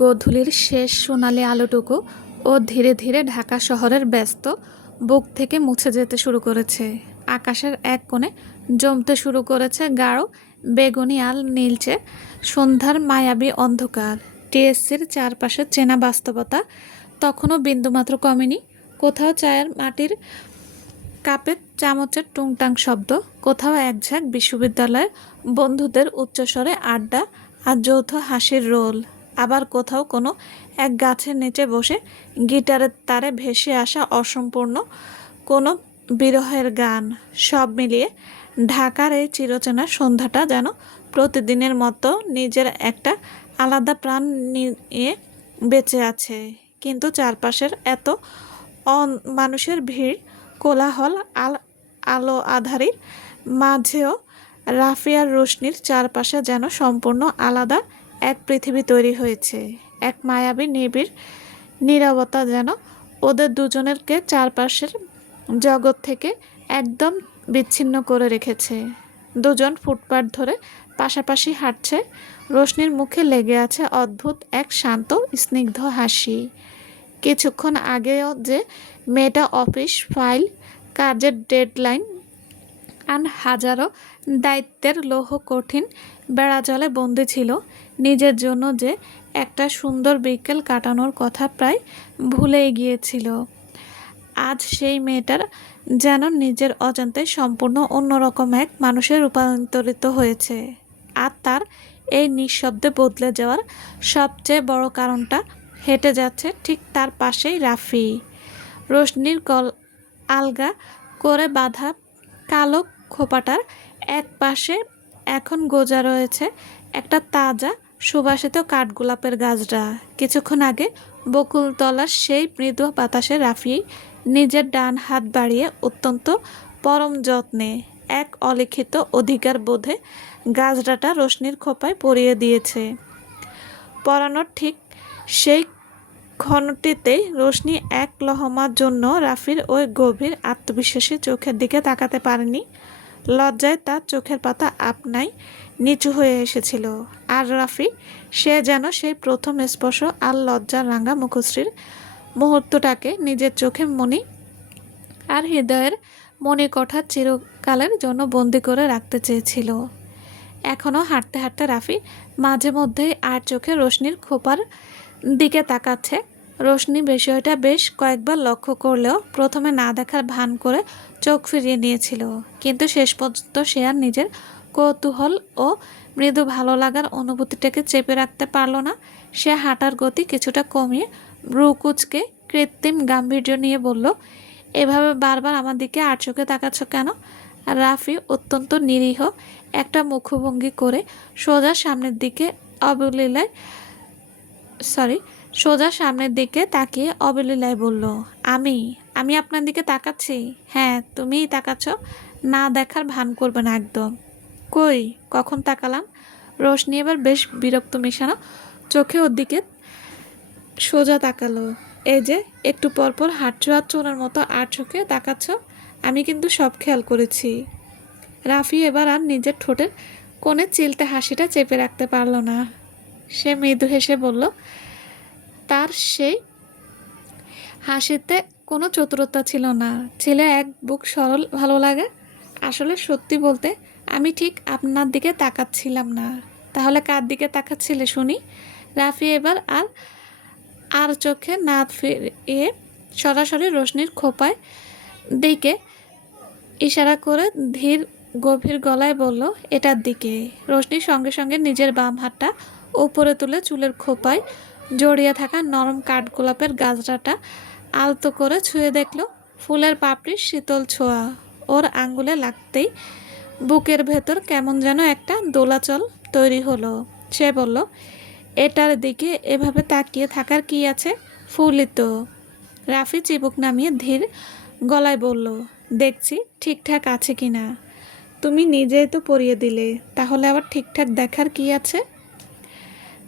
গোধূলির শেষ সোনালি আলোটুকু ও ধীরে ধীরে ঢাকা শহরের ব্যস্ত বুক থেকে মুছে যেতে শুরু করেছে। আকাশের এক কোণে জমতে শুরু করেছে গাঢ় বেগুনি আল নীলচে সন্ধ্যার মায়াবী অন্ধকার। টিএসসির চারপাশে চেনা বাস্তবতা তখনও বিন্দুমাত্র কমেনি। কোথাও চায়ের মাটির কাপে চামচের টুংটাং শব্দ, কোথাও একঝাঁক বিশ্ববিদ্যালয়ের বন্ধুদের উচ্চস্বরে আড্ডা আর যৌথ হাসির রোল, আবার কোথাও কোনো এক গাছের নিচে বসে গিটারের তারে ভেসে আসা অসম্পূর্ণ কোনো বিরহের গান। সব মিলিয়ে ঢাকার এই চিরচেনা সন্ধ্যাটা যেন প্রতিদিনের মতো নিজের একটা আলাদা প্রাণ নিয়ে বেঁচে আছে। কিন্তু চারপাশের এত মানুষের ভিড়, কোলাহল, আলো আঁধারির মাঝেও রাফিয়ার রোশনির চারপাশে যেন সম্পূর্ণ আলাদা এক পৃথিবী তৈরি হয়েছে। এক মায়াবী নিবিড় নীরবতা যেন ওদের দুজনেরকে চারপাশের জগৎ থেকে একদম বিচ্ছিন্ন করে রেখেছে। দুজন ফুটপাত ধরে পাশাপাশি হাঁটছে। রোশনির মুখে লেগে আছে অদ্ভুত এক শান্ত স্নিগ্ধ হাসি। কিছুক্ষণ আগেও যে মেয়েটা অফিস ফাইল, কাজের ডেডলাইন আর হাজারো দায়িত্বের লৌহ কঠিন বেড়াজালে বন্দি ছিল, নিজের জন্য যে একটা সুন্দর বিকেল কাটানোর কথা প্রায় ভুলেই গিয়েছিল, আজ সেই মেয়েটার যেন নিজের অজান্তে সম্পূর্ণ অন্যরকম এক মানুষে রূপান্তরিত হয়েছে। আর তার এই নিঃশব্দে বদলে যাওয়ার সবচেয়ে বড় কারণটা, হেঁটে যাচ্ছে ঠিক তার পাশেই রাফি। রোশনির আলগা করে বাঁধা কালো খোপাটার এক পাশে এখন গোজা রয়েছে একটা তাজা সুবাসিত কাঠগোলাপের গাছটা। কিছুক্ষণ আগে বকুলতলার সেই মৃদু বাতাসে রাফি নিজের ডান হাত বাড়িয়ে অত্যন্ত পরম যত্নে এক অলিখিত অধিকার বোধে গাছডাটা রোশনির খোপায় পরিয়ে দিয়েছে। পরানোর ঠিক সেই ক্ষণটিতেই রোশনি এক লহমার জন্য রাফির ওই গভীর আত্মবিশ্বাসী চোখের দিকে তাকাতে পারেনি। লজ্জায় তার চোখের পাতা আপনাই নিচু হয়ে এসেছিল। আর রাফি, সে যেন সেই প্রথম স্পর্শ আর লজ্জার রাঙা মুখশ্রীর মুহূর্তটাকে নিজের চোখে মনি আর হৃদয়ের মণিকোঠা চিরকালের জন্য বন্দি করে রাখতে চেয়েছিল। এখনও হাঁটতে হাঁটতে রাফি মাঝে মধ্যেই আর চোখে রোশনির খোপার দিকে তাকাচ্ছে। রোশনি বিষয়টা বেশ কয়েকবার লক্ষ্য করলেও প্রথমে না দেখার ভান করে চোখ ফিরিয়ে নিয়েছিল। কিন্তু শেষ পর্যন্ত সে আর নিজের কৌতূহল ও মৃদু ভালো লাগার অনুভূতিটাকে চেপে রাখতে পারল না। সে হাঁটার গতি কিছুটা কমিয়ে ব্রুকুচকে কৃত্রিম গাম্ভীর্য নিয়ে বলল, এভাবে বারবার আমার দিকে আর চোখে তাকাচ্ছ কেন? আর রাফি অত্যন্ত নিরীহ একটা মুখভঙ্গি করে সোজা সামনের দিকে তাকিয়ে অবলীলায় বলল, আমি আমি আপনার দিকে তাকাচ্ছি? হ্যাঁ, তুমিই তাকাচ্ছ, না দেখার ভান করবে না একদম। কই, কখন তাকালাম? রোশনি এবার বেশ বিরক্ত মেশানো চোখে ওর দিকে সোজা তাকালো। এই যে একটু পরপর হাঁটছো আর চোরের মতো আর চোখে তাকাচ্ছ, আমি কিন্তু সব খেয়াল করেছি। রাফি এবার আর নিজের ঠোঁটের কোণে চিলতে হাসিটা চেপে রাখতে পারল না। সে মৃদু হেসে বলল, তার সেই হাসিতে কোনো চতুরতা ছিল না, ছিল এক বুক সরল ভালো লাগে। আসলে সত্যি বলতে আমি ঠিক আপনার দিকে তাকাচ্ছিলাম না। তাহলে কার দিকে তাকাচ্ছিলে শুনি? রাফি এবার আর আর চোখে না ফিরিয়ে সরাসরি রোশনির খোপায় দিকে ইশারা করে ধীর গভীর গলায় বলল, এটার দিকে। রোশনির সঙ্গে সঙ্গে নিজের বাম হাতটা উপরে তুলে চুলের খোপায় জড়িয়ে থাকা নরম কাঠগোলাপের গাছটাটা আলতো করে ছুঁয়ে দেখল। ফুলের পাপড়ির শীতল ছোঁয়া ওর আঙ্গুলে লাগতেই বুকের ভেতর কেমন যেন একটা দোলাচল তৈরি হলো। সে বলল, এটার দিকে এভাবে তাকিয়ে থাকার কি আছে, ফুলই তো। রাফি চিবুক নামিয়ে ধীর গলায় বলল, দেখছি ঠিকঠাক আছে কি না। তুমি নিজেই তো পরিয়ে দিলে, তাহলে আবার ঠিকঠাক দেখার কি আছে?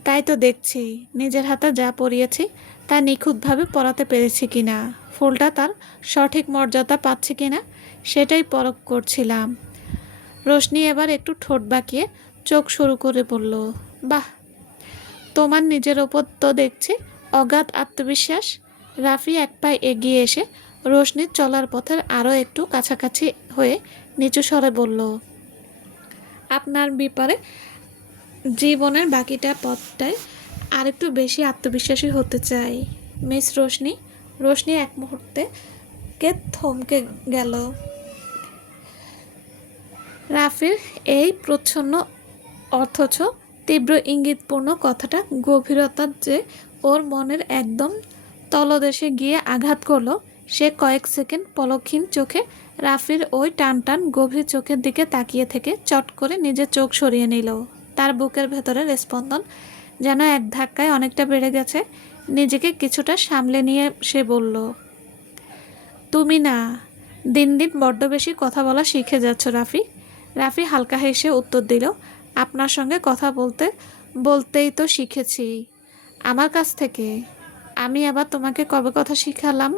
তাই তো দেখছি নিজের হাতে যা পরিয়েছি তা নিখুঁতভাবে পরাতে পেরেছি কিনা, ফুলটা তার সঠিক মর্যাদা পাচ্ছে কিনা সেটাই পরখ করছিলাম। রোশনি এবার একটু ঠোঁট বাঁকিয়ে চোখ শুরু করে বলল, বাহ, তোমার নিজের ওপর তো দেখছি অগাধ আত্মবিশ্বাস। রাফি এক পায়ে এগিয়ে এসে রোশনির চলার পথের আরও একটু কাছাকাছি হয়ে নিচু স্বরে বলল, আপনার ব্যাপারে জীবনের বাকিটা পথটায় আরেকটু বেশি আত্মবিশ্বাসী হতে চাই মিস রোশনি। রোশনি এক মুহূর্তে থমকে গেল। রাফির এই প্রচ্ছন্ন অথচ তীব্র ইঙ্গিতপূর্ণ কথাটা গভীরতার যে ওর মনের একদম তলদেশে গিয়ে আঘাত করলো। সে কয়েক সেকেন্ড পলকহীন চোখে রাফির ওই টান টান গভীর চোখের দিকে তাকিয়ে থেকে চট করে নিজের চোখ সরিয়ে নিল। তার বুকের ভেতরের স্পন্দন যেন এক ধাক্কায় অনেকটা বেড়ে গেছে। নিজেকে কিছুটা সামলে নিয়ে সে বলল, তুমি না দিন দিন বড্ড বেশি কথা বলা শিখে যাচ্ছ রাফি। রাফি হালকা হেসে উত্তর দিল, আপনার সঙ্গে কথা বলতে বলতেই তো শিখেছি। আমার কাছ থেকে? আমি আবার তোমাকে কবে কথা শিখালাম?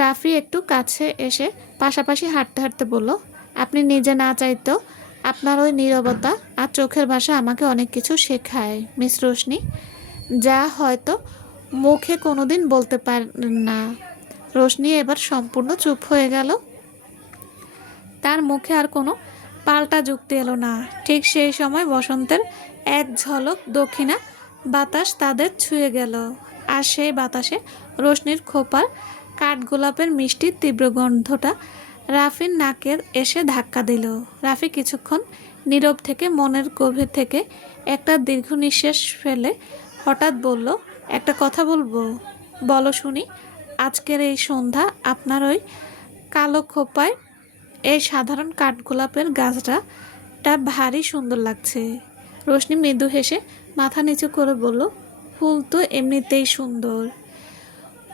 রাফি একটু কাছে এসে পাশাপাশি হাঁটতে হাঁটতে বলল, আপনি নিজে না চাইতেও আপনার ওই নীরবতা আর চোখের ভাষা আমাকে অনেক কিছু শেখায় মিস রোশনি, যা হয়তো মুখে কোনোদিন বলতে পারেন না। রোশনি এবার সম্পূর্ণ চুপ হয়ে গেল। তার মুখে আর কোনো পাল্টা যুক্তি এলো না। ঠিক সেই সময় বসন্তের এক ঝলক দক্ষিণা বাতাস তাদের ছুঁয়ে গেল। আর সেই বাতাসে রোশনির খোপার কাঠগোলাপের মিষ্টি তীব্র গন্ধটা রাফির নাকের এসে ধাক্কা দিল। রাফি কিছুক্ষণ নীরব থেকে মনের গভীর থেকে একটা দীর্ঘ নিঃশ্বাস ফেলে হঠাৎ বলল, একটা কথা বলবো? বলো শুনি। আজকের এই সন্ধ্যা আপনার ওই কালো খোপায় এই সাধারণ কাঠগোলাপের গাছটা ভারী সুন্দর লাগছে। রোশনি মৃদু হেসে মাথা নিচু করে বলল, ফুল তো এমনিতেই সুন্দর।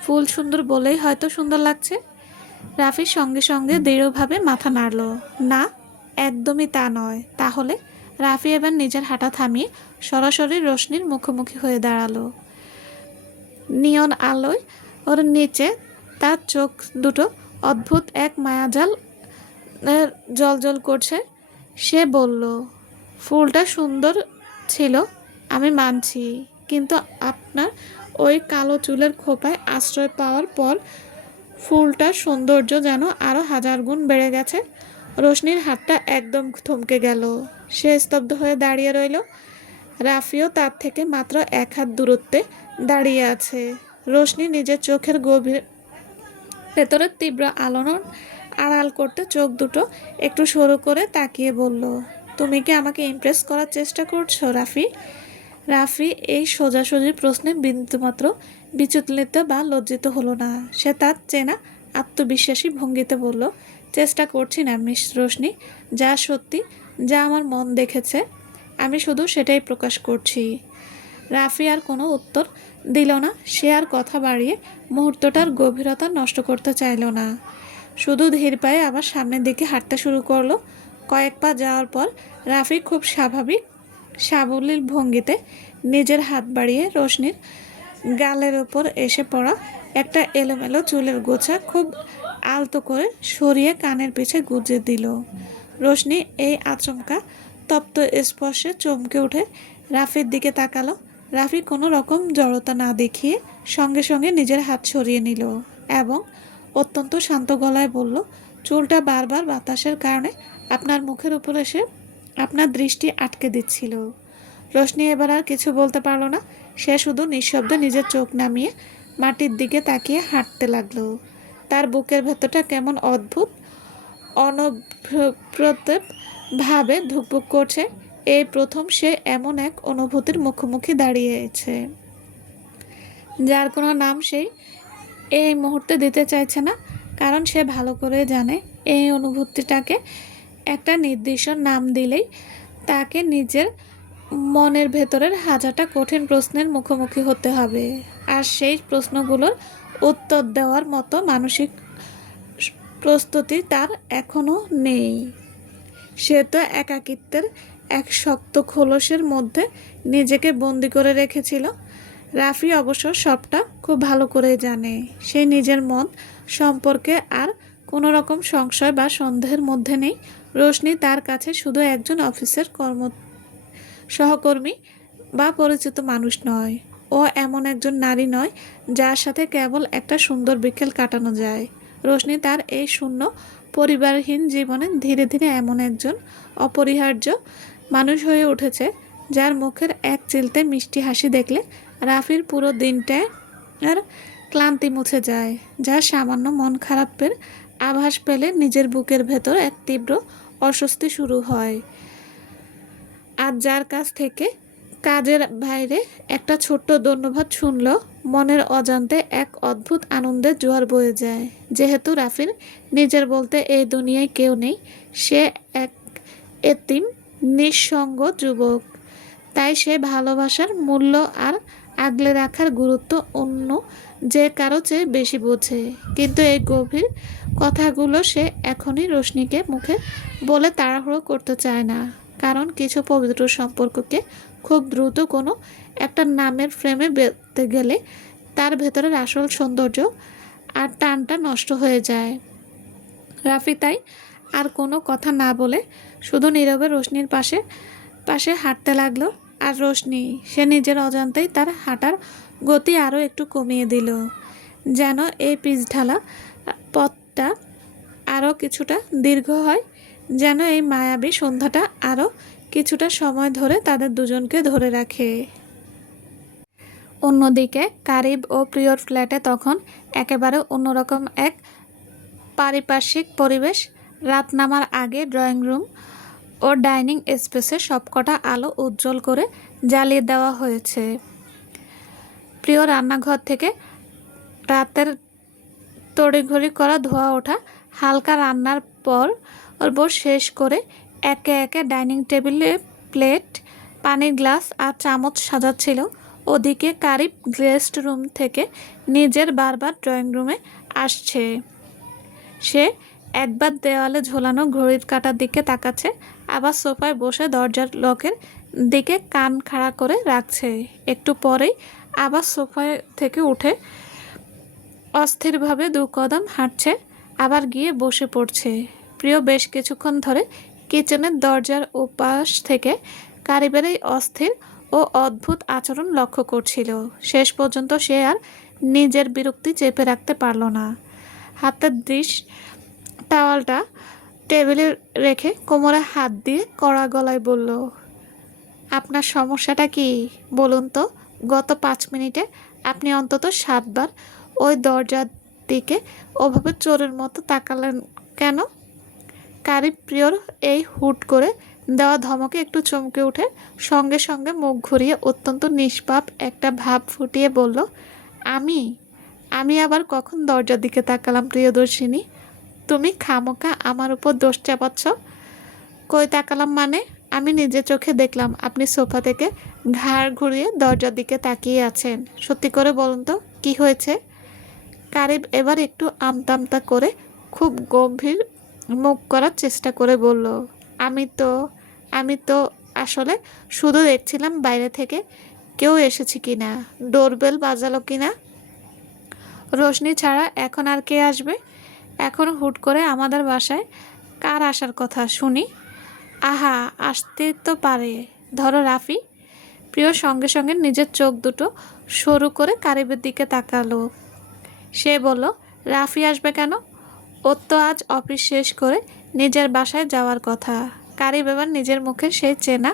ফুল সুন্দর বলেই হয়তো সুন্দর লাগছে। রাফির সঙ্গে সঙ্গে দৃঢ়ভাবে মাথা নাড়ল, না একদমই তা নয়। তাহলে? রাফি এবার নিজের হাঁটা থামিয়ে সরাসরি রোশনির মুখোমুখি হয়ে দাঁড়ালো। নিয়ন আলোয় ওর নিচে তার চোখ দুটো অদ্ভুত এক মায়াজাল জলজল করছে। সে বলল, ফুলটা সুন্দর ছিল আমি মানছি, কিন্তু আপনার ওই কালো চুলের খোপায় আশ্রয় পাওয়ার পর ফুলটার সৌন্দর্য যেন আরও 1000 গুণ বেড়ে গেছে। রোশনির হাতটা একদম থমকে গেল। সে স্তব্ধ হয়ে দাঁড়িয়ে রইল। রাফিও তার থেকে মাত্র 1 হাত দূরত্বে দাঁড়িয়ে আছে। রোশনি নিজের চোখের গভীর ভেতরের তীব্র আলোড়ন আড়াল করতে চোখ দুটো একটু সরু করে তাকিয়ে বলল, তুমি কি আমাকে ইমপ্রেস করার চেষ্টা করছো রাফি? রাফি এই সোজাসুজি প্রশ্নে বিন্দুমাত্র বিচলিত বা লজ্জিত হলো না। সে তার চেনা আত্মবিশ্বাসী ভঙ্গিতে বলল, চেষ্টা করছি না মিস রোশনি, যা সত্যি, যা আমার মন দেখেছে আমি শুধু সেটাই প্রকাশ করছি। রাফি আর কোনো উত্তর দিল না। সে আর কথা বাড়িয়ে মুহূর্তটার গভীরতা নষ্ট করতে চাইল না। শুধু ধীর পায়ে আবার সামনের দিকে হাঁটতে শুরু করলো। কয়েক পা যাওয়ার পর রাফি খুব স্বাভাবিক সাবলীল ভঙ্গিতে নিজের হাত বাড়িয়ে রোশনির গালের ওপর এসে পড়া একটা এলোমেলো চুলের গোছা খুব আলতো করে সরিয়ে কানের পিছে গুজে দিল। রোশনি এই আচমকা তপ্ত স্পর্শে চমকে উঠে রাফির দিকে তাকালো। রাফি কোনো রকম জড়তা না দেখিয়ে সঙ্গে সঙ্গে নিজের হাত সরিয়ে নিল এবং অত্যন্ত শান্ত গলায় বলল, চুলটা বারবার বাতাসের কারণে আপনার মুখের উপর এসে আপনার দৃষ্টি আটকে দিচ্ছিল। রোশনি এবার আর কিছু বলতে পারল না। সে শুধু নিঃশব্দে নিজের চোখ নামিয়ে মাটির দিকে তাকিয়ে হাঁটতে লাগলো। তার বুকের ভেতরটা কেমন অদ্ভুত অনপ্রত্যেব ভাবে ধুকপুক করছে। এই প্রথম সে এমন এক অনুভূতির মুখোমুখি দাঁড়িয়েছে যার কোনো নাম সেই এই মুহূর্তে দিতে চাইছে না, কারণ সে ভালো করে জানে এই অনুভূতিটাকে একটা নির্দিষ্ট নাম দিলেই তাকে নিজের মনের ভেতরের হাজারটা কঠিন প্রশ্নের মুখোমুখি হতে হবে। আর সেই প্রশ্নগুলোর উত্তর দেওয়ার মতো মানসিক প্রস্তুতি তার এখনও নেই। সে তো একাকিত্বের এক শক্ত খোলসের মধ্যে নিজেকে বন্দি করে রেখেছিল। রাফি অবশ্য সবটা খুব ভালো করে জানে। সে নিজের মন সম্পর্কে আর কোনো রকম সংশয় বা সন্দেহের মধ্যে নেই। রোশনি তার কাছে শুধু একজন অফিসের সহকর্মী বা পরিচিত মানুষ নয়। ও এমন একজন নারী নয় যার সাথে কেবল একটা সুন্দর বিকেল কাটানো যায়। রোশনি তার এই শূন্য পরিবারহীন জীবনে ধীরে ধীরে এমন একজন অপরিহার্য মানুষ হয়ে উঠেছে যার মুখের এক চিলতে মিষ্টি হাসি দেখলে রাফির পুরো দিনটায় আর ক্লান্তি মুছে যায়। যার সামান্য মন খারাপের আভাস পেলে নিজের বুকের ভেতর এক তীব্র অস্বস্তি শুরু হয়। আর যার কাছ থেকে কাজের বাইরে একটা ছোট্ট ধন্যবাদ শুনল মনের অজান্তে এক অদ্ভুত আনন্দের জোয়ার বয়ে যায়। যেহেতু রাফির নিজের বলতে এই দুনিয়ায় কেউ নেই, সে এক এতিম নিঃসঙ্গ যুবক, তাই সে ভালোবাসার মূল্য আর আগলে রাখার গুরুত্ব অন্য যে কারো চেয়ে বেশি বোঝে। কিন্তু এই গভীর কথাগুলো সে এখনই রোশনিকে মুখে বলে তাড়াহুড়ো করতে চায় না, কারণ কিছু পবিত্র সম্পর্ককে খুব দ্রুত কোনো একটা নামের ফ্রেমে বেঁধতে গেলে তার ভেতরের আসল সৌন্দর্য আর টানটা নষ্ট হয়ে যায়। রাফি তাই আর কোনো কথা না বলে শুধু নীরবে রোশনির পাশে পাশে হাঁটতে লাগলো। আর রোশনি সে নিজের অজান্তেই তার হাঁটার গতি আরও একটু কমিয়ে দিল, যেন এই পিচঢালা পথটা আরও কিছুটা দীর্ঘ হয়, যেন এই মায়াবী সন্ধ্যাটা আরও কিছুটা সময় ধরে তাদের দুজনকে ধরে রাখে। অন্যদিকে কারিব ও প্রিয়র ফ্ল্যাটে তখন একেবারে অন্যরকম এক পারিপার্শ্বিক পরিবেশ। রাত নামার আগে ড্রয়িং রুম ও ডাইনিং স্পেসে সবকটা আলো উজ্জ্বল করে জ্বালিয়ে দেওয়া হয়েছে। প্রিয় রান্নাঘর থেকে রাতের তড়িঘড়ি করা ধোয়া ওঠা হালকা রান্নার পর শেষ করে একে একে ডাইনিং টেবিলে প্লেট, পানির গ্লাস আর চামচ সাজাচ্ছিল। ওদিকে কারিব গেস্ট রুম থেকে নিজের বারবার ড্রয়িং রুমে আসছে। সে একবার দেওয়ালে ঝোলানো ঘড়ির কাঁটার দিকে তাকাচ্ছে, আবার সোফায় বসে দরজার লকের দিকে কান খাড়া করে রাখছে। একটু পরেই আবার সোফায় থেকে উঠে অস্থিরভাবে দু কদম হাঁটছে, আবার গিয়ে বসে পড়ছে। প্রিয় বেশ কিছুক্ষণ ধরে কিচেনের দরজার ওপাশ থেকে কারিবের এই অস্থির ও অদ্ভুত আচরণ লক্ষ্য করছিল। শেষ পর্যন্ত সে আর নিজের বিরক্তি চেপে রাখতে পারল না। হাতের দৃশ টাওয়ালটা টেবিলে রেখে কোমরে হাত দিয়ে কড়া গলায় বলল, আপনার সমস্যাটা কি বলুন তো? গত 5 মিনিটে আপনি অন্তত 7 বার ওই দরজার দিকে ওভাবে চোরের মতো তাকালেন কেন? কারিব প্রিয়র এই হুট করে দেওয়া ধমকে একটু চমকে উঠে সঙ্গে সঙ্গে মুখ ঘুরিয়ে অত্যন্ত নিষ্পাপ একটা ভাব ফুটিয়ে বলল, আমি আমি আবার কখন দরজার দিকে তাকালাম প্রিয়দর্শিনী? তুমি খামোকা আমার উপর দোষ চাপাচ্ছ। কই তাকালাম মানে? আমি নিজের চোখে দেখলাম আপনি সোফা থেকে ঘাড় ঘুরিয়ে দরজার দিকে তাকিয়ে আছেন। সত্যি করে বলুন তো কি হয়েছে? কারিব এবার একটু আমতা করে খুব গম্ভীর মুখ করার চেষ্টা করে বলল, আমি তো আসলে শুধু দেখছিলাম বাইরে থেকে কেউ এসেছে কিনা, ডোরবেল বাজালো কিনা। রোশনি ছাড়া এখন আর কে আসবে? এখন হুট করে আমাদের বাসায় কার আসার কথা শুনি? আহা, আসতে তো পারে, ধরো রাফি। প্রিয় সঙ্গে সঙ্গে নিজের চোখ দুটো সরু করে কারিবের দিকে তাকালো। সে বলল, রাফি আসবে কেন? ওর তো আজ অফিস শেষ করে নিজের বাসায় যাওয়ার কথা। কারিব এবার নিজের মুখে সেই চেনা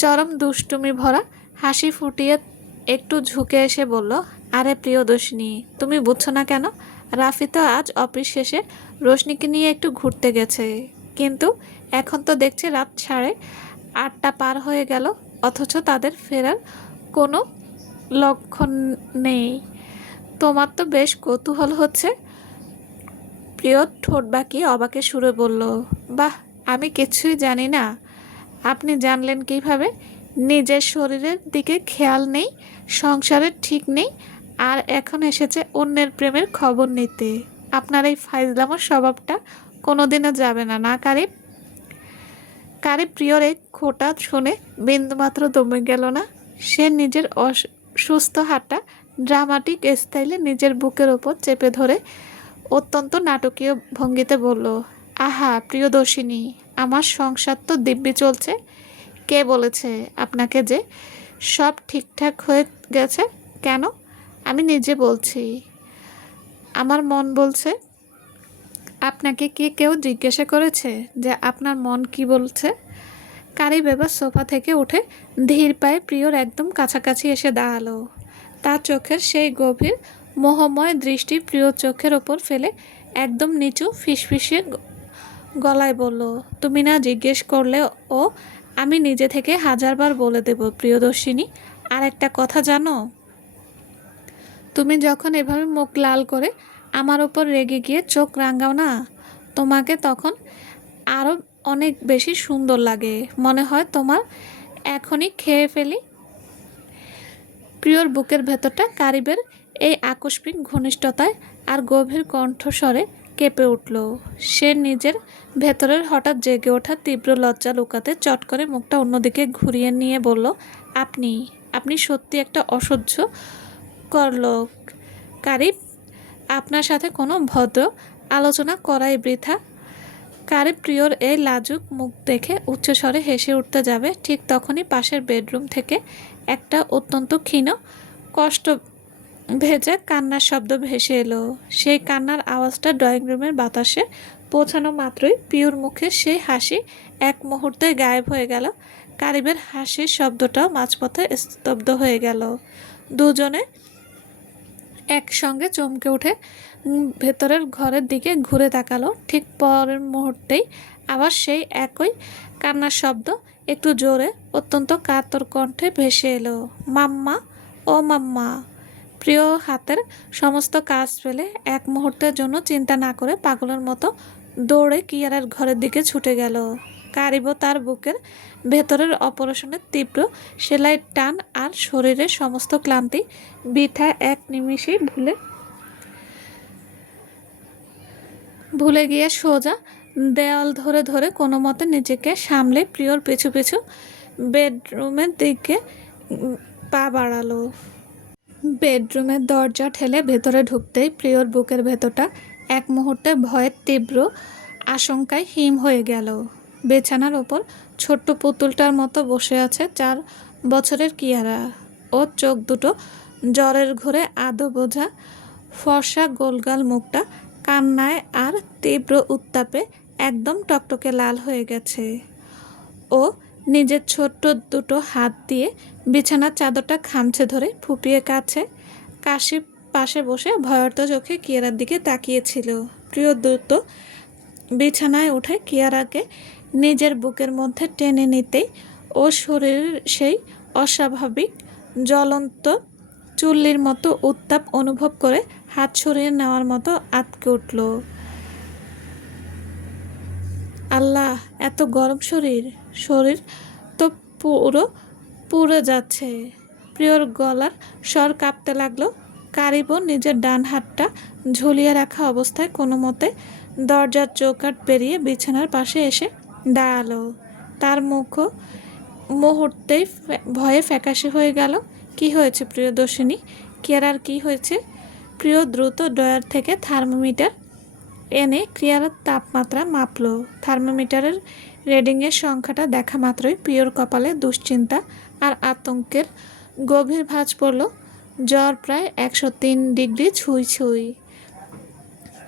চরম দুষ্টুমি ভরা হাসি ফুটিয়ে একটু ঝুঁকে এসে বলল, আরে প্রিয়দর্শিনী, তুমি বুঝছো না কেন? রাফি তো আজ অফিস শেষে রোশনিকে নিয়ে একটু ঘুরতে গেছে, কিন্তু এখন তো দেখছি রাত 8:30 পার হয়ে গেল, অথচ তাদের ফেরার কোনো লক্ষণ নেই। তোমার তো বেশ কৌতূহল হচ্ছে। প্রিয় ঠোঁট বাঁকিয়ে অবাকে সুরে বলল, বাহ, আমি কিছুই জানি না। আপনি জানলেন কিভাবে? নিজের শরীরের দিকে খেয়াল নেই, সংসারের ঠিক নেই, আর এখন এসেছে অন্যের প্রেমের খবর নিতে। আপনার এই ফাইজলামো স্বভাবটা কোনোদিনও যাবে না, না কারিব? কারিব প্রিয়র এই খোঁটা শুনে বিন্দুমাত্র দমে গেল না। সে নিজের সুস্থ হাতটা ড্রামাটিক স্টাইলে নিজের বুকের ওপর চেপে ধরে অত্যন্ত নাটকীয় ভঙ্গিতে বলল, আহা প্রিয়দর্শিনী, আমার সংসার তো দিব্যি চলছে। কে বলেছে আপনাকে যে সব ঠিকঠাক হয়ে গেছে কেন? আমি নিজে বলছি। আমার মন বলছে। আপনাকে কি কেউ জিজ্ঞাসা করেছে যে আপনার মন কি বলছে? কারিব এবার সোফা থেকে উঠে ধীর পায়ে প্রিয়র একদম কাছাকাছি এসে দাঁড়ালো। তার চোখের সেই গভীর মোহময় দৃষ্টি প্রিয় চোখের ওপর ফেলে একদম নিচু ফিসফিসে গলায় বলল, তুমি না জিজ্ঞেস করলে ও আমি নিজে থেকে হাজারবার বলে দেব প্রিয়দর্শিনী। আর একটা কথা জানো, তুমি যখন এভাবে মুখ লাল করে আমার ওপর রেগে গিয়ে চোখ রাঙাও না, তোমাকে তখন আরও অনেক বেশি সুন্দর লাগে। মনে হয় তোমার এখনই খেয়ে ফেলি। প্রিয়র বুকের ভেতরটা কারিবের এই আকস্মিক ঘনিষ্ঠতায় আর গভীর কণ্ঠস্বরে কেঁপে উঠল। সে নিজের ভেতরের হঠাৎ জেগে ওঠা তীব্র লজ্জা লুকাতে চট করে মুখটা অন্যদিকে ঘুরিয়ে নিয়ে বলল, আপনি আপনি সত্যি একটা অসহ্য করলোক কারিব। আপনার সাথে কোনো ভদ্র আলোচনা করাই বৃথা। কারিব প্রিয়র এই লাজুক মুখ দেখে উচ্চস্বরে হেসে উঠতে যাবে, ঠিক তখনই পাশের বেডরুম থেকে একটা অত্যন্ত ক্ষীণ কষ্ট ভেজা কান্নার শব্দ ভেসে এলো। সেই কান্নার আওয়াজটা ড্রয়িং রুমের বাতাসে পৌঁছানো মাত্রই প্রিয়র মুখে সেই হাসি এক মুহূর্তে গায়েব হয়ে গেল। কারিবের হাসির শব্দটাও মাঝপথে স্তব্ধ হয়ে গেল। দুজনে একসঙ্গে চমকে উঠে ভেতরের ঘরের দিকে ঘুরে তাকালো। ঠিক পরের মুহূর্তেই আবার সেই একই কান্নার শব্দ একটু জোরে অত্যন্ত কাতর কণ্ঠে ভেসে এলো, মাম্মা, ও মাম্মা। প্রিয় হাতের সমস্ত কাজ ফেলে এক মুহূর্তের জন্য চিন্তা না করে পাগলের মতো দৌড়ে কিয়ারার ঘরের দিকে ছুটে গেল। কারিবও তার বুকের ভেতরের অপারেশনের তীব্র সেলাইয়ের টান আর শরীরের সমস্ত ক্লান্তি বৃথা এক নিমিষেই ভুলে গিয়ে সোজা দেওয়াল ধরে ধরে কোনো মতে নিজেকে সামলে প্রিয়র পিছু পিছু বেডরুমের দিকে পা বাড়ালো। বেডরুমের দরজা ঠেলে ভেতরে ঢুকতেই প্রিয়র বুকের ভেতরটা এক মুহূর্তে ভয়ের তীব্র আশঙ্কায় হিম হয়ে গেল। বিছানার ওপর ছোট্ট পুতুলটার মতো বসে আছে 4 বছরের কিয়ারা। ওর চোখ দুটো জ্বরের ঘোরে আধো বোঝা, ফর্সা গোলগাল মুখটা কান্নায় আর তীব্র উত্তাপে একদম টকটকে লাল হয়ে গেছে। ও নিজের ছোট্ট দুটো হাত দিয়ে বিছানার চাদরটা খামচে ধরে ফুপিয়ে কাছে কাশির পাশে বসে ভয়ার্ত চোখে কিয়ারার দিকে তাকিয়েছিল। প্রিয় দ্রুত বিছানায় উঠে কিয়ারাকে নিজের বুকের মধ্যে টেনে নিতেই ও শরীরের সেই অস্বাভাবিক জ্বলন্ত চুল্লির মতো উত্তাপ অনুভব করে হাত সরিয়ে নেওয়ার মতো আটকে উঠল। আল্লাহ, এত গরম শরীর শরীর তো পুরো পুড়ে যাচ্ছে। প্রিয়র গলার স্বর কাঁপতে লাগলো। কারিবও নিজের ডান হাতটা ঝুলিয়ে রাখা অবস্থায় কোনো মতে দরজার চৌকাঠ পেরিয়ে বিছানার পাশে এসে দাঁড়ালো। তার মুখও মুহূর্তেই ভয়ে ফ্যাকাশে হয়ে গেল। কি হয়েছে প্রিয়দর্শিনী? কিয়ারার কি হয়েছে? প্রিয় দ্রুত ড্রয়ার থেকে থার্মোমিটার এনে ক্রিয়ার তাপমাত্রা মাপল। থার্মোমিটারের রিডিংয়ের সংখ্যাটা দেখা মাত্রই প্রিয়র কপালে দুশ্চিন্তা আর আতঙ্কের গভীর ভাঁজ পড়ল। জ্বর প্রায় 103 ডিগ্রি ছুঁই ছুঁই।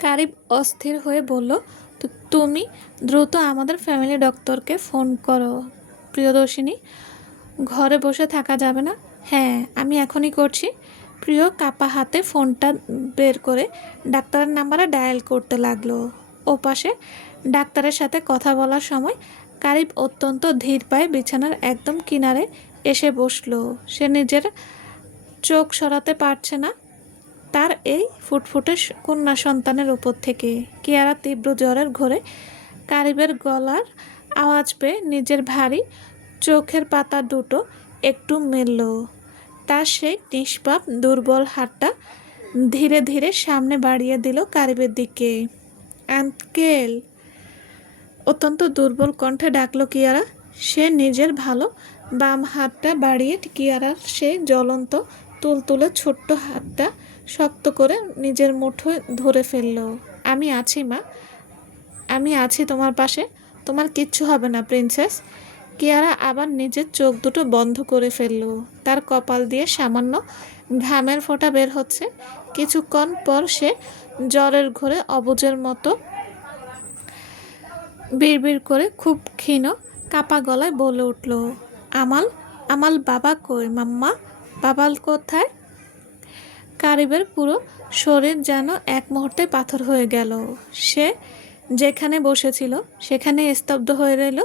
কারিব অস্থির হয়ে বলল, তুমি দ্রুত আমাদের ফ্যামিলি ডক্টরকে ফোন করো প্রিয়দর্শিনী। ঘরে বসে থাকা যাবে না। হ্যাঁ, আমি এখনই করছি। প্রিয় কাপা হাতে ফোনটা বের করে ডাক্তারের নাম্বারে ডায়াল করতে লাগলো। ওপাশে ডাক্তারের সাথে কথা বলার সময় কারিব অত্যন্ত ধীর পায়ে বিছানার একদম কিনারে এসে বসলো। সে নিজের চোখ সরাতে পারছে না তার এই ফুটফুটে কন্যা সন্তানের উপর থেকে। কিয়ারা তীব্র জ্বরের ঘোরে কারিবের গলার আওয়াজ পেয়ে নিজের ভারী চোখের পাতা দুটো একটু মেলল। তার সেই নিষ্পাপ দুর্বল হাতটা ধীরে ধীরে সামনে বাড়িয়ে দিল কারিবের দিকে। আঙ্কেল, অত্যন্ত দুর্বল কণ্ঠে ডাকলো কিয়ারা। সে নিজের ভালো বাম হাতটা বাড়িয়ে কিয়ারার সেই জ্বলন্ত তুলতুলে ছোট্ট হাতটা শক্ত করে নিজের মুঠোয় ধরে ফেলল। আমি আছি মা, আমি আছি তোমার পাশে। তোমার কিচ্ছু হবে না প্রিন্সেস। কিয়ারা আবার নিজের চোখ দুটো বন্ধ করে ফেলল। তার কপাল দিয়ে সামান্য ঘামের ফোঁটা বের হচ্ছে। কিছুক্ষণ পর সে জ্বরের ঘোরে অবুঝের মতো বিড়বিড় করে খুব ক্ষীণ কাপা গলায় বলে উঠল, আমাল, আমাল বাবা কই মাম্মা? বাবাল কোথায়? কারিবের পুরো শরীর যেন এক মুহূর্তে পাথর হয়ে গেল। সে যেখানে বসেছিল সেখানে স্তব্ধ হয়ে রইল।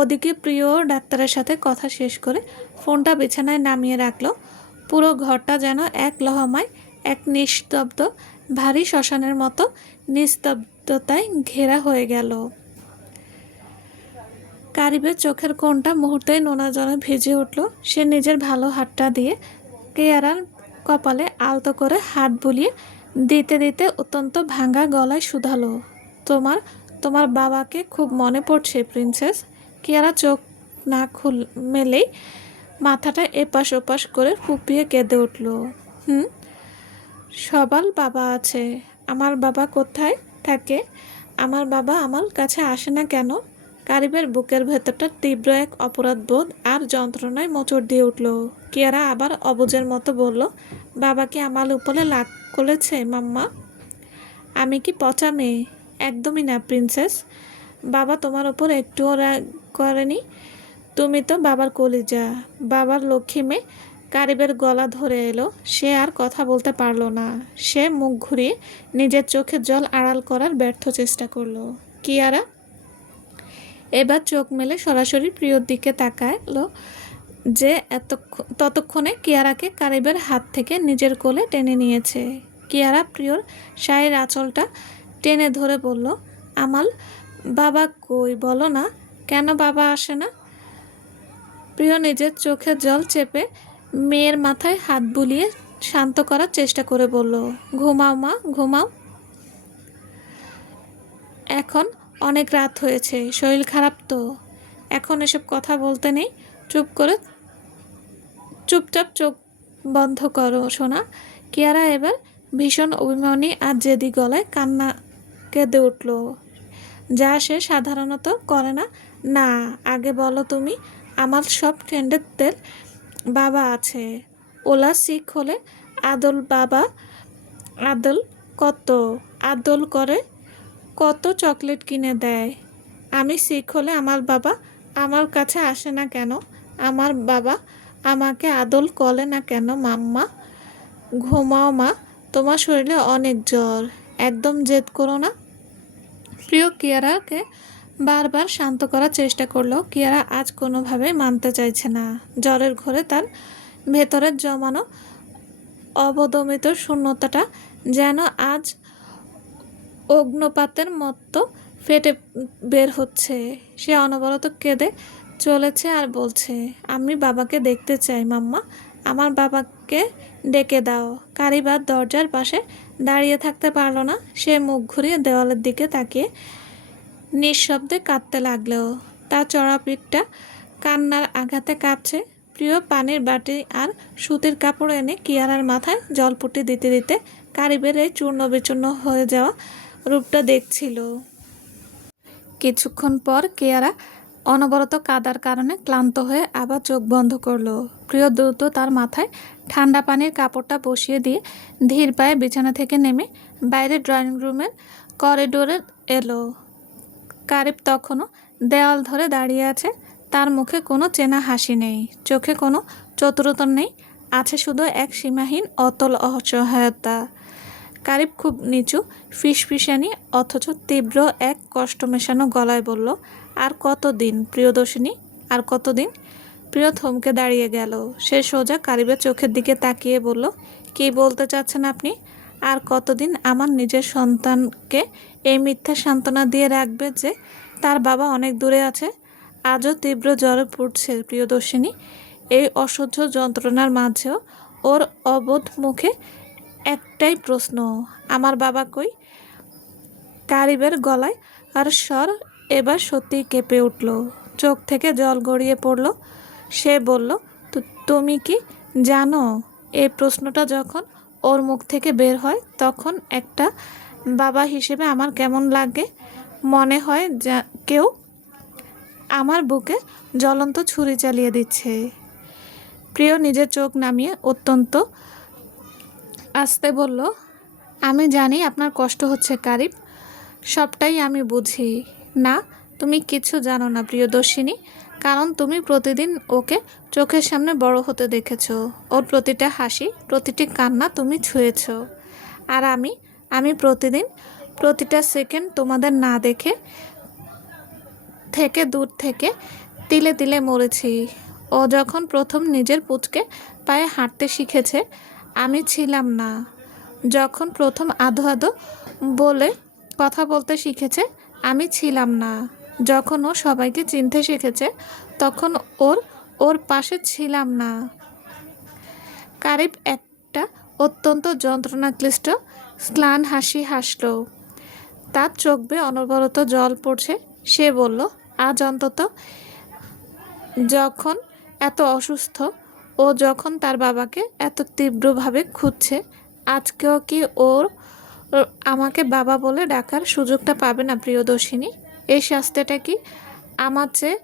ওদিকে প্রিয় ডাক্তারের সাথে কথা শেষ করে ফোনটা বিছানায় নামিয়ে রাখল। পুরো ঘরটা যেন এক লহমায়, এক নিস্তব্ধ ভারী শ্মশানের মতো নিস্তব্ধতায় ঘেরা হয়ে গেল। কারিবের চোখের কোণটা মুহূর্তেই নোনা জলে ভিজে উঠল। সে নিজের ভালো হাতটা দিয়ে কেয়ারার কপালে আলতো করে হাত বুলিয়ে দিতে দিতে অত্যন্ত ভাঙা গলায় শুধালো, তোমার তোমার বাবাকে খুব মনে পড়ছে প্রিন্সেস? কেয়ারা চোখ না মেলেই মাথাটা এপাশ ওপাশ করে ফুপিয়ে কেঁদে উঠল। হুম, সবার বাবা আছে। আমার বাবা কোথায় থাকে? আমার বাবা আমার কাছে আসে না কেন? কারিবের বুকের ভেতরটা তীব্র এক অপরাধবোধ আর যন্ত্রণায় মোচড় দিয়ে উঠল। কিয়ারা আবার অবুঝের মতো বলল, বাবা কি আমার উপরে লাগ করেছে মাম্মা? আমি কি পচা মেয়ে? একদমই না প্রিন্সেস। বাবা তোমার ওপর একটুও রাগ করেনি। তুমি তো বাবার কলিজা, বাবার লক্ষ্মী মেয়ে। কারিবের গলা ধরে এলো। সে আর কথা বলতে পারল না। সে মুখ ঘুরিয়ে নিজের চোখের জল আড়াল করার ব্যর্থ চেষ্টা করলো। কিয়ারা এবার চোখ মেলে সরাসরি প্রিয়র দিকে তাকালো, যে ততক্ষণে কিয়ারাকে কারিবের হাত থেকে নিজের কোলে টেনে নিয়েছে। কিয়ারা প্রিয়র শায়ের আঁচলটা টেনে ধরে বলল, আমাল বাবা কই বলো না? কেন বাবা আসে না? প্রিয় নিজের চোখের জল চেপে মেয়ের মাথায় হাত বুলিয়ে শান্ত করার চেষ্টা করে বলল, ঘুমাও মা, ঘুমাও। এখন অনেক রাত হয়েছে, শরীর খারাপ তো। এখন এসব কথা বলতে নেই। চুপচাপ চোখ বন্ধ করো সোনা। কিয়ারা এবার ভীষণ অভিমানী আর জেদি গলায় কান্না কেঁদে উঠল, যা সে সাধারণত করে না। না, আগে বলো তুমি, আমার সব ফ্রেন্ডদের বাবা আছে। ওলা শিখ হলে আদল বাবা, আদল কত আদল করে, কত চকলেট কিনে দেয়। আমি শিখ হলে আমার বাবা আমার কাছে আসে না কেন? আমার বাবা আমাকে আদল করে না কেন মাম্মা? ঘুমাও মা, তোমার শরীরে অনেক জ্বর, একদম জেদ করো না। প্রিয় কিয়ারাকে বারবার শান্ত করার চেষ্টা করলো। কিয়ারা আজ কোনোভাবেই মানতে চাইছে না। জ্বরের ঘোরে তার ভেতরের জমানো অবদমিত শূন্যতাটা যেন আজ অগ্নুপাতের মতো ফেটে বের হচ্ছে। সে অনবরত কেঁদে চলেছে আর বলছে, আমি বাবাকে দেখতে চাই মাম্মা, আমার বাবাকে ডেকে দাও। কারিবার দরজার পাশে দাঁড়িয়ে থাকতে পারল না। সে মুখ ঘুরিয়ে দেওয়ালের দিকে তাকিয়ে নিঃশব্দে কাঁদতে লাগলো। তার চড়া পিঠটা কান্নার আঘাতে কাঁপছে। প্রিয় পানির বাটি আর সুতির কাপড় এনে কিয়ারার মাথায় জলপট্টি দিতে দিতে কারিবের এই চূর্ণ বিচূর্ণ হয়ে যাওয়া রূপটা দেখছিল। কিছুক্ষণ পর কিয়ারা অনবরত কাদার কারণে ক্লান্ত হয়ে আবার চোখ বন্ধ করলো। প্রিয় দ্রুত তার মাথায় ঠান্ডা পানির কাপড়টা বসিয়ে দিয়ে ধীর পায়ে বিছানা থেকে নেমে বাইরে ড্রয়িং রুমের করিডোরে এলো। কারিব তখনও দেওয়াল ধরে দাঁড়িয়ে আছে। তার মুখে কোনো চেনা হাসি নেই, চোখে কোনো চতুরতা নেই, আছে শুধু এক সীমাহীন অতল অসহায়তা। কারিব খুব নিচু ফিসফিসানি অথচ তীব্র এক কষ্ট মেশানো গলায় বলল, আর কতদিন প্রিয়দর্শিনী, আর কতদিন? প্রিয় থমকে দাঁড়িয়ে গেল। সে সোজা কারিবের চোখের দিকে তাকিয়ে বলল, কি বলতে চাচ্ছেন আপনি? আর কতদিন আমার নিজের সন্তানকে এই মিথ্যা সান্ত্বনা দিয়ে রাখবে যে তার বাবা অনেক দূরে আছে? আজও তীব্র জ্বরে পড়ছে প্রিয়দর্শিনী। এই অসহ্য যন্ত্রণার মাঝেও ওর অবোধ মুখে একটাই প্রশ্ন, আমার বাবা কই? কারিবের গলায় আর স্বর এবার সত্যিই কেঁপে উঠল। চোখ থেকে জল গড়িয়ে পড়ল। সে বলল, তুমি কি জানো? এই প্রশ্নটা যখন ওর মুখ থেকে বের হয় তখন একটা বাবা হিসেবে আমার কেমন লাগে? মনে হয় কেউ আমার বুকে জ্বলন্ত ছুরি চালিয়ে দিচ্ছে। প্রিয় নিজের চোখ নামিয়ে অত্যন্ত আস্তে বলল, আমি জানি আপনার কষ্ট হচ্ছে কারিব, সবটাই আমি বুঝি। না, তুমি কিছু জানো না প্রিয়দর্শিনী, কারণ তুমি প্রতিদিন ওকে চোখের সামনে বড় হতে দেখেছো। ওর প্রতিটা হাসি, প্রতিটি কান্না তুমি ছুঁয়েছ। আর আমি প্রতিদিন, প্রতিটা সেকেন্ড তোমাদের না দেখে থেকে দূর থেকে তিলে তিলে মরেছি। ও যখন প্রথম নিজের পুচকে পায়ে হাঁটতে শিখেছে, আমি ছিলাম না। যখন প্রথম আধো আধো বলে কথা বলতে শিখেছে, আমি ছিলাম না। যখন ও সবাইকে চিনতে শিখেছে, তখন ওর ওর পাশে ছিলাম না। কারিব একটা অত্যন্ত যন্ত্রণাক্লিষ্ট স্লান হাসি হাসল। তার চোখ বেয়ে অনবরত জল পড়ছে। সে বলল, আজ অন্তত, যখন এত অসুস্থ, ও যখন তার বাবাকে এত তীব্রভাবে খুঁজছে, আজকেও কি ওর আমাকে বাবা বলে ডাকার সুযোগটা পাবে না প্রিয়দর্শিনী? এই শাস্তিটা কি আমার চেয়ে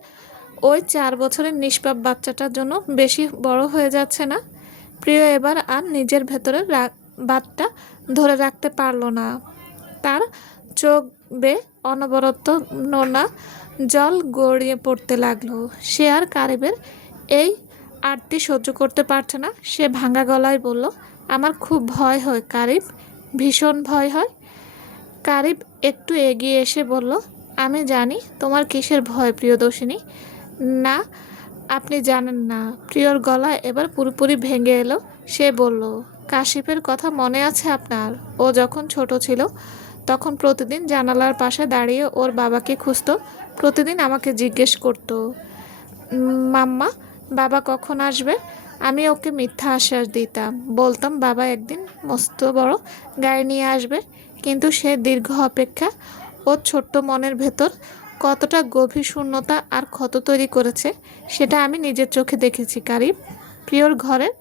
ওই 4 বছরের নিষ্পাপ বাচ্চাটার জন্য বেশি বড় হয়ে যাচ্ছে না? প্রিয় এবার আর নিজের ভেতরের বাতটা ধরে রাখতে পারল না। তার চোখ বেয়ে অনবরত নোনা জল গড়িয়ে পড়তে লাগলো। সে আর কারিবের এই আরতি সহ্য করতে পারছে না। সে ভাঙা গলায় বলল, আমার খুব ভয় হয় কারিব, ভীষণ ভয় হয়। কারিব একটু এগিয়ে এসে বলল, আমি জানি তোমার কিসের ভয় প্রিয়দর্শিনী। না, আপনি জানেন না। প্রিয়র গলা এবার পুরোপুরি ভেঙে এলো। সে বলল, কাশিপের কথা মনে আছে আপনার? ও যখন ছোট ছিল, তখন প্রতিদিন জানালার পাশে দাঁড়িয়ে ওর বাবাকে খুঁজতো। প্রতিদিন আমাকে জিজ্ঞেস করতো, মাম্মা, বাবা কখন আসবে? আমি ওকে মিথ্যা আশ্বাস দিতাম, বলতাম বাবা একদিন মস্ত বড় গাড়ি নিয়ে আসবে। কিন্তু সে দীর্ঘ অপেক্ষা ওর ছোট্ট মনের ভেতর কতটা গভীর শূন্যতা আর ক্ষত তৈরি করেছে, সেটা আমি নিজের চোখে দেখেছি কারিব। প্রিয়র ঘরের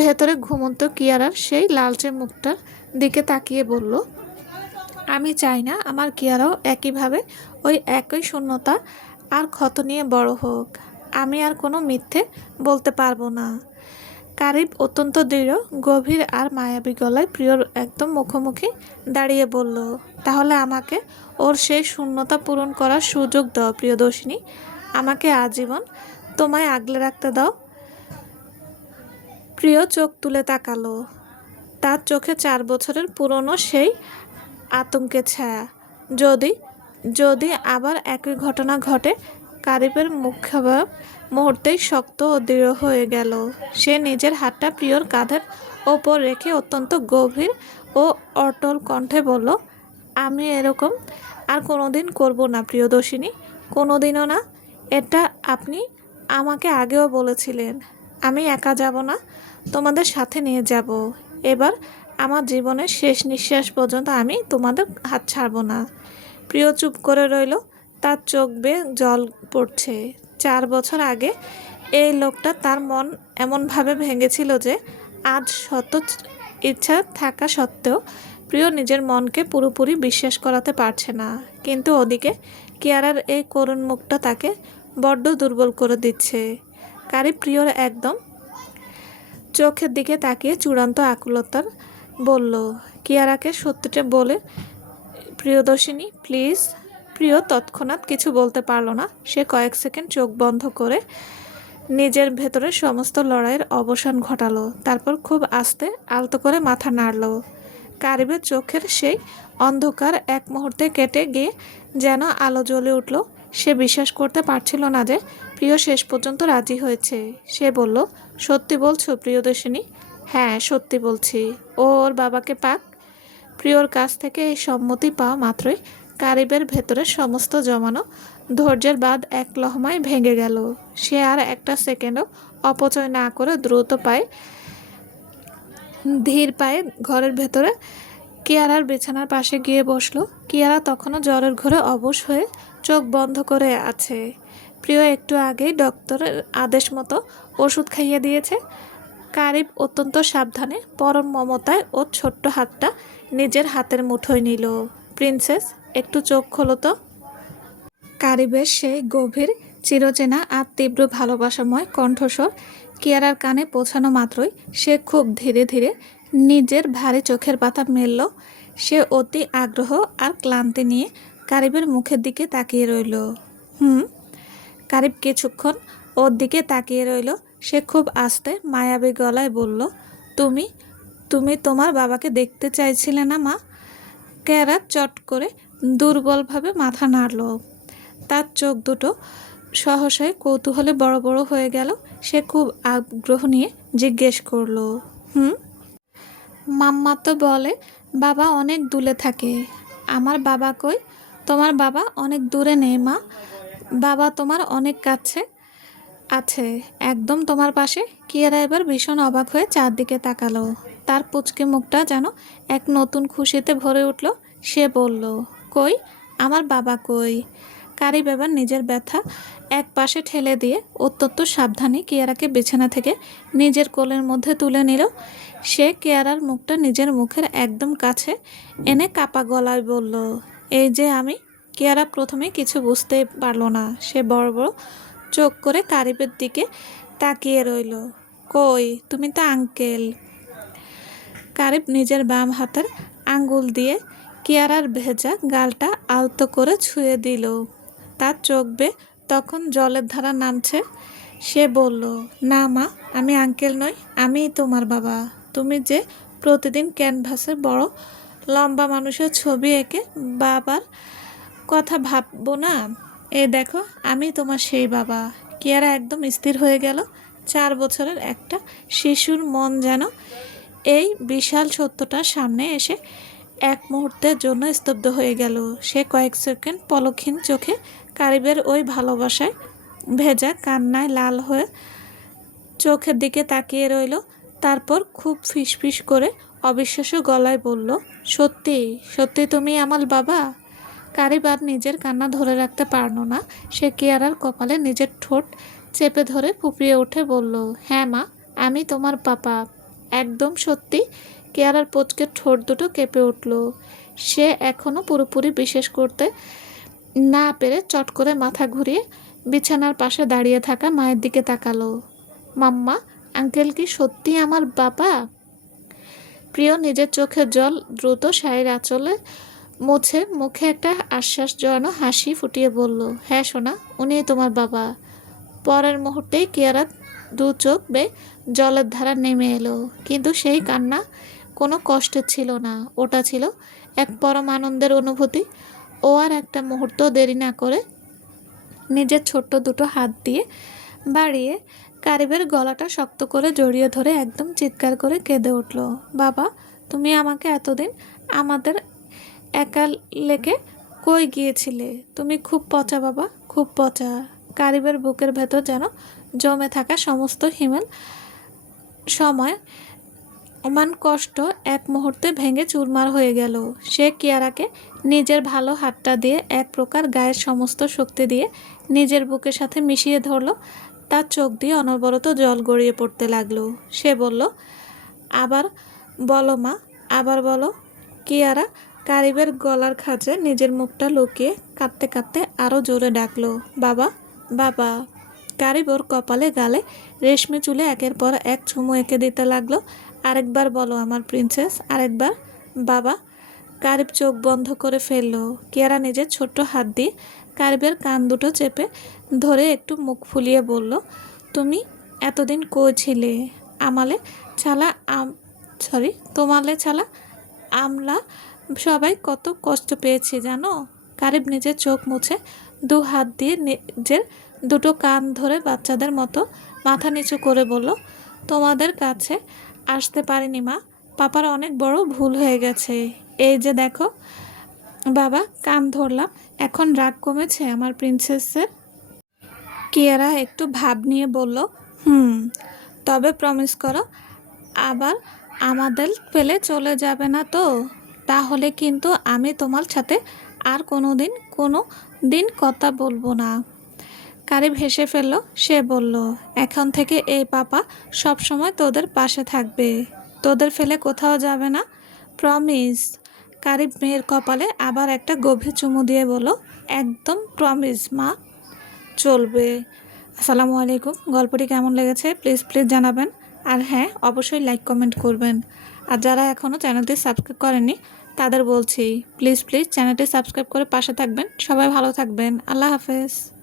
ভেতরে ঘুমন্ত কিয়ারার সেই লালচে মুখটার দিকে তাকিয়ে বলল, আমি চাই না আমার কিয়ারাও একইভাবে ওই একই শূন্যতা আর ক্ষত নিয়ে বড় হোক। আমি আর কোনো মিথ্যে বলতে পারবো না। কারিব অত্যন্ত দৃঢ়, গভীর আর মায়াবী গলায় প্রিয়র একদম মুখোমুখি দাঁড়িয়ে বলল, তাহলে আমাকে ওর সেই শূন্যতা পূরণ করার সুযোগ দাও প্রিয়দর্শিনী। আমাকে আজীবন তোমায় আগলে রাখতে দাও। প্রিয় চোখ তুলে তাকালো। তার চোখে 4 বছরের পুরনো সেই আতঙ্কের ছায়া। যদি যদি আবার একই ঘটনা ঘটে। কারিবের মুখভাব মুহূর্তেই শক্ত ও দৃঢ় হয়ে গেল। সে নিজের হাতটা প্রিয়র কাঁধের ওপর রেখে অত্যন্ত গভীর ও অটল কণ্ঠে বলল, আমি এরকম আর কোনোদিন করব না প্রিয়দর্শিনী, কোনোদিনও না। এটা আপনি আমাকে আগেও বলেছিলেন। আমি একা যাব না, তোমাদের সাথে নিয়ে যাব। এবার আমার জীবনের শেষ নিঃশ্বাস পর্যন্ত আমি তোমাদের হাত ছাড়ব না। প্রিয় চুপ করে রইল। তার চোখ বেয়ে জল পড়ছে। 4 বছর আগে এই লোকটা তার মন এমনভাবে ভেঙেছিল যে আজ শত ইচ্ছা থাকা সত্ত্বেও প্রিয় নিজের মনকে পুরোপুরি বিশ্বাস করাতে পারছে না। কিন্তু ওদিকে কিয়ারার এই করুণ মুখটা তাকে বড্ড দুর্বল করে দিচ্ছে। কারিব প্রিয়র একদম চোখের দিকে তাকিয়ে চূড়ান্ত আকুলতার বলল, কিয়ারাকে সত্যিটা বলে প্রিয়দর্শিনী প্লিজ। প্রিয় তৎক্ষণাৎ কিছু বলতে পারল না। সে কয়েক সেকেন্ড চোখ বন্ধ করে নিজের ভেতরে সমস্ত লড়াইয়ের অবসান ঘটালো। তারপর খুব আস্তে আলতো করে মাথা নাড়ল। কারিবের চোখের সেই অন্ধকার এক মুহূর্তে কেটে গিয়ে যেন আলো জ্বলে উঠল। সে বিশ্বাস করতে পারছিল না যে প্রিয় শেষ পর্যন্ত রাজি হয়েছে। সে বলল, সত্যি বলছো প্রিয়দর্শিনী? হ্যাঁ, সত্যি বলছি। ও ওর বাবাকে পাক। প্রিয়র কাছ থেকে এই সম্মতি পাওয়া মাত্রই কারিবের ভেতরে সমস্ত জমানো ধৈর্যের বাঁধ এক লহমায় ভেঙে গেল। সে আর একটা সেকেন্ডও অপচয় না করে দ্রুত পায়ে ধীর পায়ে ঘরের ভেতরে কিয়ারার বিছানার পাশে গিয়ে বসলো। কিয়ারা তখনও জ্বরের ঘোরে অবশ হয়ে চোখ বন্ধ করে আছে। প্রিয় একটু আগেই ডক্টরের আদেশ মতো ওষুধ খাইয়ে দিয়েছে। কারিব অত্যন্ত সাবধানে পরম মমতায় ওর ছোট্ট হাতটা নিজের হাতের মুঠোয় নিল। প্রিন্সেস, একটু চোখ খোলো তো। কারিবের সেই গভীর চিরচেনা আর তীব্র ভালোবাসাময় কণ্ঠস্বর কিয়ারার কানে পৌঁছানো মাত্রই সে খুব ধীরে ধীরে নিজের ভারী চোখের পাতা মেলল। সে অতি আগ্রহ আর ক্লান্তি নিয়ে কারিবের মুখের দিকে তাকিয়ে রইল। হুম। কারিব কিছুক্ষণ ওর দিকে তাকিয়ে রইল। সে খুব আস্তে মায়াবী গলায় বলল, তুমি তুমি তোমার বাবাকে দেখতে চাইছিলে না মা? কেয়ারা চট করে দুর্বলভাবে মাথা নাড়ল। তার চোখ দুটো সহসায় কৌতূহলে বড় বড় হয়ে গেল। সে খুব আগ্রহ নিয়ে জিজ্ঞেস করলো, হুম। মাম্মা তো বলে বাবা অনেক দূরে থাকে। আমার বাবা কই? তোমার বাবা অনেক দূরে নেই মা, বাবা তোমার অনেক কাছে আছে, একদম তোমার পাশে। কিয়ারা এবার ভীষণ অবাক হয়ে চারদিকে তাকালো। তার পুচকে মুখটা যেন এক নতুন খুশিতে ভরে উঠল। সে বলল, কই, আমার বাবা কই? কারিব এবার নিজের ব্যথা এক পাশে ঠেলে দিয়ে অত্যন্ত সাবধানে কিয়ারাকে বিছানা থেকে নিজের কোলের মধ্যে তুলে নিল। সে কিয়ারার মুখটা নিজের মুখের একদম কাছে এনে কাপা গলায় বলল, এই যে আমি। কিয়ারা প্রথমে কিছু বুঝতে পারল না। সে বড় বড় চোখ করে কারিবের দিকে তাকিয়ে রইল। কই, তুমি তো আঙ্কেল। কারিব নিজের বাম হাতের আঙ্গুল দিয়ে কিয়ারার ভেজা গালটা আলতো করে ছুঁয়ে দিল। তার চোখ বেয়ে তখন জলের ধারা নামছে। সে বলল, না মা, আমি আঙ্কেল নই, আমিই তোমার বাবা। তুমি যে প্রতিদিন ক্যানভাসে বড় লম্বা মানুষের ছবি এঁকে বাবার কথা ভাববো না, এই দেখো আমি তোমার সেই বাবা। কিয়ারা একদম স্থির হয়ে গেল। 4 বছরের একটা শিশুর মন যেন এই বিশাল সত্যটার সামনে এসে এক মুহূর্তের জন্য স্তব্ধ হয়ে গেল। সে কয়েক সেকেন্ড পলকহীন চোখে কারিবের ওই ভালোবাসায় ভেজা কান্নায় লাল হয়ে চোখের দিকে তাকিয়ে রইল। তারপর খুব ফিসফিস করে অবিশ্বাস্য গলায় বলল, সত্যি সত্যি তুমি আমার বাবা? কারিব আর নিজের কান্না ধরে রাখতে পারল না। সে কিয়ারার কপালে নিজের ঠোঁট চেপে ধরে ফুঁপিয়ে উঠে বলল, হ্যাঁ মা, আমি তোমার পাপা, একদম সত্যি। কিয়ারার পুচকে ঠোঁট দুটো কেঁপে উঠল। সে এখনও পুরোপুরি বিশ্বাস করতে না পেরে চট করে মাথা ঘুরিয়ে বিছানার পাশে দাঁড়িয়ে থাকা মায়ের দিকে তাকালো। মাম্মা, আঙ্কেল কি সত্যি আমার বাবা? প্রিয় নিজের চোখের জল দ্রুত শাড়ির আঁচলে মুছে মুখে একটা আশ্বাস জড়ানো হাসি ফুটিয়ে বলল, হ্যাঁ সোনা, উনিই তোমার বাবা। পরের মুহূর্তেই কিয়ারা দু চোখ বেয়ে জলের ধারা নেমে এলো। কিন্তু সেই কান্না কোনো কষ্টের ছিল না, ওটা ছিল এক পরম আনন্দের অনুভূতি। ও আর একটা মুহূর্ত দেরি না করে নিজের ছোট্ট দুটো হাত দিয়ে বাড়িয়ে কারিবের গলাটা শক্ত করে জড়িয়ে ধরে একদম চিৎকার করে কেঁদে উঠল, বাবা, তুমি আমাকে এতদিন আমাদের একা লেকে কই গিয়েছিলে? তুমি খুব পচা বাবা, খুব পচা। কারিবের বুকের ভেতর যেন জমে থাকা সমস্ত হিমেল সময় অমান কষ্ট এক মুহূর্তে ভেঙে চুরমার হয়ে গেল। সে কিয়ারাকে নিজের ভালো হাতটা দিয়ে এক প্রকার গায়ের সমস্ত শক্তি দিয়ে নিজের বুকের সাথে মিশিয়ে ধরল। তার চোখ দিয়ে অনবরত জল গড়িয়ে পড়তে লাগলো। সে বলল, আবার বলো মা, আবার বলো। কিয়ারা কারিবের গলার খাঁচে নিজের মুখটা লুকিয়ে কাঁদতে কাঁদতে আরও জোরে ডাকলো, বাবা, বাবা। কারিব ওর কপালে গালে রেশমি চুলে একের পর এক চুমু এঁকে দিতে লাগলো। আরেকবার বলো আমার প্রিন্সেস, আরেকবার বাবা। কারিব চোখ বন্ধ করে ফেললো। কিয়ারা নিজের ছোট্ট হাত দিয়ে কারিবের কান দুটো চেপে ধরে একটু মুখ ফুলিয়ে বলল, তুমি এতদিন কই ছিলে? আমালে ছালা তোমালে ছালা আমরা সবাই কত কষ্ট পেয়েছি জানো? কারিব নিজের চোখ মুছে দু হাত দিয়ে নিজের দুটো কান ধরে বাচ্চাদের মতো মাথা নিচু করে বলল, তোমাদের কাছে আসতে পারিনি মা, পাপার অনেক বড় ভুল হয়ে গেছে। এই যে দেখো বাবা, কান ধরলাম, এখন রাগ কমেছে আমার প্রিন্সেসের? কিয়ারা একটু ভাব নিয়ে বলল, তবে প্রমিস করো আবার আমাদের ফেলে চলে যাবে না তো? তাহলে কিন্তু আমি তোমার সাথে আর কোনো দিন কথা বলবো না। কারিব হেসে ফেলল। সে বলল, এখন থেকে এই পাপা সব সময় তোদের পাশে থাকবে, তোদের ফেলে কোথাও যাবে না, প্রমিস। কারিব মেয়ের কপালে আবার একটা গভীর চুমু দিয়ে বলল, একদম প্রমিস মা, চলবে। আসসালামু আলাইকুম। গল্পটি কেমন লেগেছে প্লিজ প্লিজ জানাবেন। আর হ্যাঁ, অবশ্যই লাইক কমেন্ট করবেন। আর যারা এখনও চ্যানেলটি সাবস্ক্রাইব করেননি তাদের বলছি প্লিজ প্লিজ চ্যানেলটি সাবস্ক্রাইব করে পাশে থাকবেন। সবাই ভালো থাকবেন। আল্লাহ হাফেজ।